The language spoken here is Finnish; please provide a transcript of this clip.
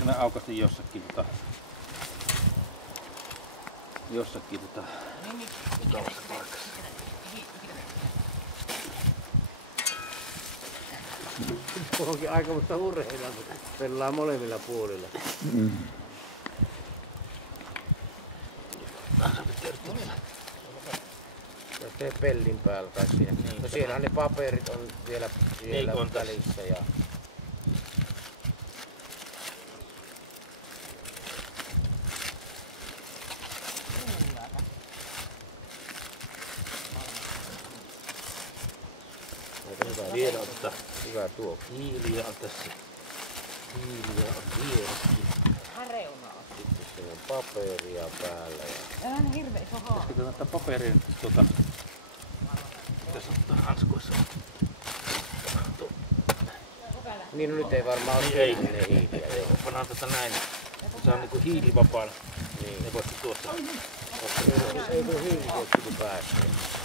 Pitäisikö ne aukasti jossakin mukavassa paikassa. Onkin aikamoista urheilua, kun pelaa molemmilla puolilla. Ja tee pellin päällä tai siinä. No siellähän ne paperit on vielä välissä. Ja... Vielä ottaa. Hyvä tuo. Hiiliä on tässä. Hiiliä on vieressäkin. Reuna on. Sitten siinä on paperia päällä. Ja... Älä ne hirveä iso haa. Pitäisikö ottaa paperia nyt Tässä ottaa hanskoissa. Niin no nyt ei varmaan ole Ei. ne hiiliä. Pannaan tätä näin. Se on niinku hiilivapaana. Niin. Ne voisi tuossa. Ei tule hiilidioksidipäästöjä.